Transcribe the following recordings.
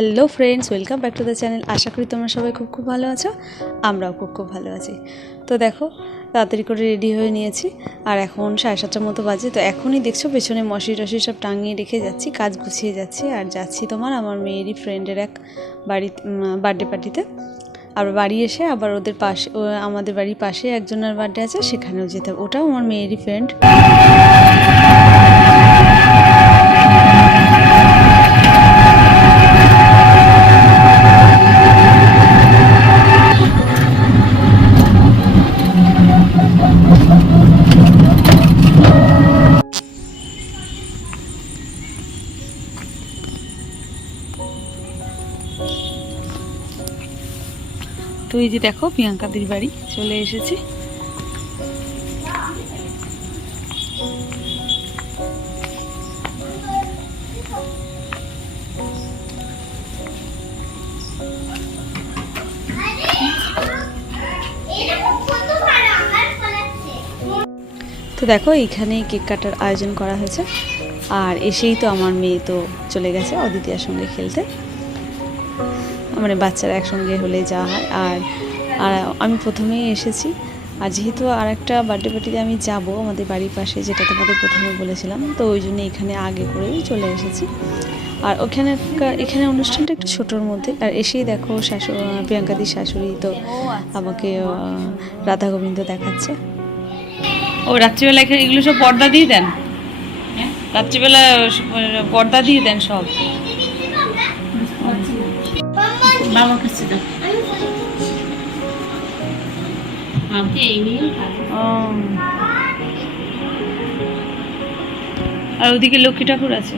Hello friends, welcome back to the channel. আশা করি তোমরা সবাই খুব ভালো আছো। আমরাও খুব ভালো আছি। তো দেখো, তাড়াতাড়ি করে রেডি হয়ে নিয়েছি আর এখন 7:30টার মতো বাজে। তো এখনই দেখছো পেছনে মশি টশি সব টাঙিয়ে রেখে যাচ্ছি, কাজ গুছিয়ে যাচ্ছি আর যাচ্ছি তোমার আমার মেয়েরই ফ্রেন্ডের এক বার্থডে পার্টিতে। আবার বাড়ি এসে আবার ওদের পাশে, আমাদের বাড়ির পাশে একজনের বার্থডে আছে, সেখানেও যেতে হবে। ওটাও আমার মেয়েরই ফ্রেন্ড। তো এই যে দেখো, প্রিয়াঙ্কাদের বাড়ি চলে এসেছি। তো দেখো, এইখানেই কেক কাটার আয়োজন করা হয়েছে আর এসেই তো আমার মেয়ে তো চলে গেছে অদিতিয়ার সঙ্গে খেলতে। মানে বাচ্চারা একসঙ্গে হলে যাওয়া হয়। আর আমি প্রথমেই এসেছি। আর যেহেতু আর একটা বার্থডে পার্টিতে আমি যাব আমাদের বাড়ির পাশে, যেটা তোমাদের প্রথমে বলেছিলাম, তো ওই জন্য এখানে আগে করেই চলে এসেছি। আর এখানে অনুষ্ঠানটা একটু ছোটোর মধ্যে। আর এসেই দেখো প্রিয়াঙ্কাদির শাশুড়ি তো আমাকে রাধা গোবিন্দ দেখাচ্ছে। ও রাত্রিবেলা এখানে এগুলো সব পর্দা দিয়ে দেন, রাত্রিবেলা পর্দা দিয়ে দেন সব। বাবার কাছে দাও। আর ওদিকে লক্ষ্মী ঠাকুর আছে,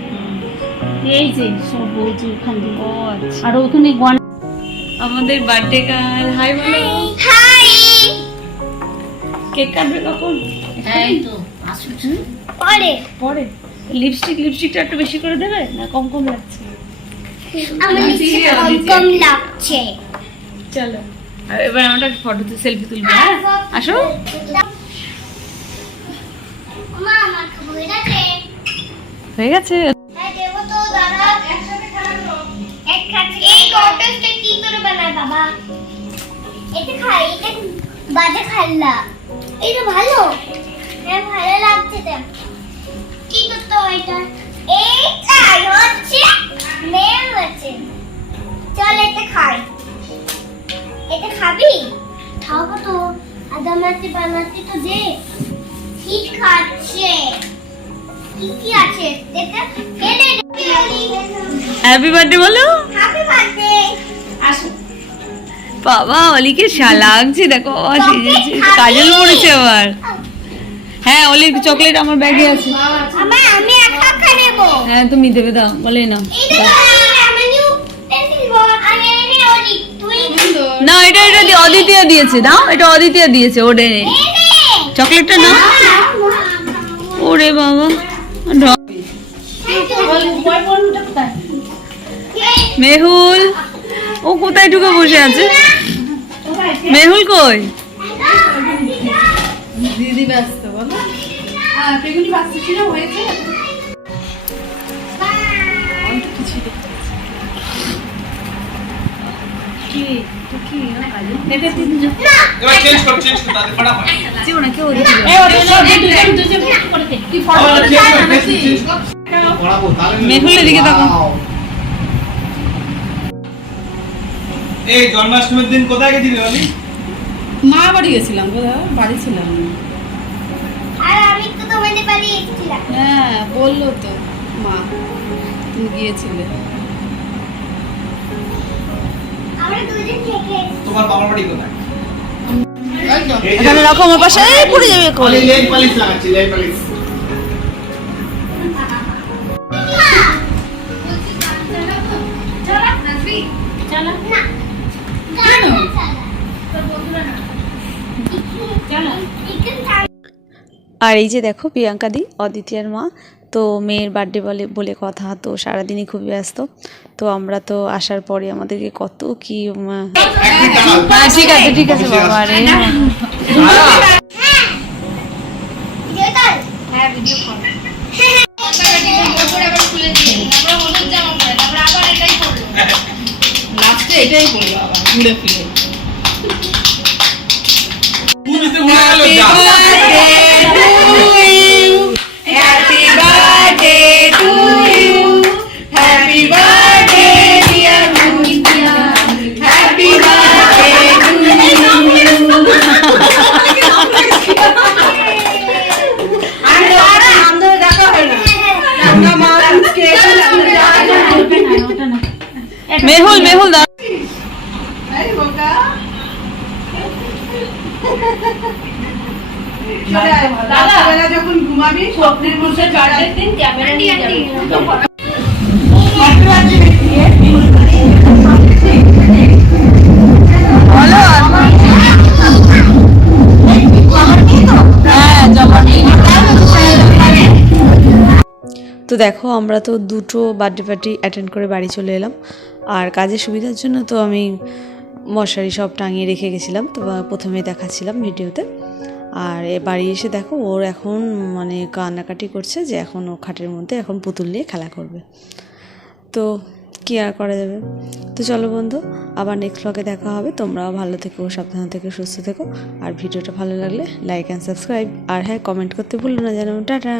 এই যে সব বলছি ওখানে। ও আচ্ছা। আর ওখানে আমাদের বার্থডে গার্ল হাই বলো। হাই। কেক কাটবে কখন? এই তো আসুন পরে পরে। লিপস্টিকটা একটু বেশি করে দেবে না কম লাগছে? আমার নিচে কম লাগছে। চলো আর এবার আমরা ফটোতে সেলফি তুলবো। হ্যাঁ আসো। মা আমার খাবো এটাতে। হয়ে গেছে। হ্যাঁ দেব তো দাদা, একসাথে খাবো। এক খাচ্ছি। এই কটসটা কি করে বানায় বাবা? এটা খাই, এটা বাজে খাল্লা। এটা ভালো। হ্যাঁ ভালো লাগছে তো। কি করতে হয় এটা? এইটাই হচ্ছে মেন হচ্ছে। চল এটা খাই। এটা খাবি? খাবো তো। আদামাতি বানাতে তো দে। ঠিক খাচ্ছে। কি আছে? এটা ফেলে দে। হ্যাপি বার্থডে বলো। Happy birthday. আসো। বাবা অলিকে লাগছে, দেখো সেজেছে, কাজল পড়েছে আবার। হ্যাঁ অলির চকলেট আমার ব্যাগে আছে। আমি একা নেব। হ্যাঁ তুমি দেবে, দাও বলে নাও। না এটা অদিতিয়া দিয়েছে, দাও এটা অদিতিয়া দিয়েছে। ওরে চকলেটটা না। ওরে বাবা, মেহুল ও কোথায় ঢুকে বসে আছে? মেহুল কই? দিদি ব্যস্ত বলো। বেগুনি ব্যস্ত ছিল হয়েছে। মেহুলের দিকে দেখো। এই জন্মাষ্টমীর দিন কোথায় গেছিলি বলি? মা বাড়ি গেছিলাম, বাড়ি ছিলাম। আর আমি তো তোমাদের বাড়ি এসেছিলাম। হ্যাঁ বললো তো মা, তুমি গিয়েছিলে। আমরা দুজন থেকে তোমার বাবার বাড়ি কোথায়? এখানে রাখো, আমার পাশে পড়ে যাবে। কোলে লেন পালিশ লাগাচ্ছি, লেন পালিশ। চলো না। আর এই যে দেখো প্রিয়াঙ্কাদি অদিতিয়ার মা, তো মেয়ের বার্থডে বলে কথা, তো সারাদিনই খুব ব্যস্ত। তো আমরা তো আসার পরে আমাদেরকে কত কি ঠিক আছে বাবা। আরে হ্যাঁ ভিডিও কল। ঘুরে ফিরে পুরীতে ভুলে গেল যা happy birthday to you happy birthday dear Muniya happy birthday to you আমরা দেখা হয় না আমরা মানুষকে মেহুল মেহুল দাও। আরে বোকা চলে আয় দাদা যখন ঘুমাবি স্বপ্নের মধ্যে বার্থডে দিন ক্যামেরা নিয়ে যাবি তো দেখো আমরা তো দুটো বার্থডে পার্টি অ্যাটেন্ড করে বাড়ি চলে এলাম। আর কাজের সুবিধার জন্য তো আমি মশারি সব টাঙিয়ে রেখে গেছিলাম, তো প্রথমেই দেখাচ্ছিলাম ভিডিওতে। আর বাড়ি এসে দেখো ওর এখন মানে কান্নাকাটি করছে যে এখন ও খাটের মধ্যে এখন পুতুল নিয়ে খেলা করবে। তো কী আর করা যাবে। তো চলো বন্ধু, আবার নেক্সট ব্লগে দেখা হবে। তোমরাও ভালো থেকো, সাবধান থেকো, সুস্থ থেকো। আর ভিডিওটা ভালো লাগলে লাইক অ্যান্ড সাবস্ক্রাইব, আর হ্যাঁ কমেন্ট করতে ভুলো না যেন। টাটা।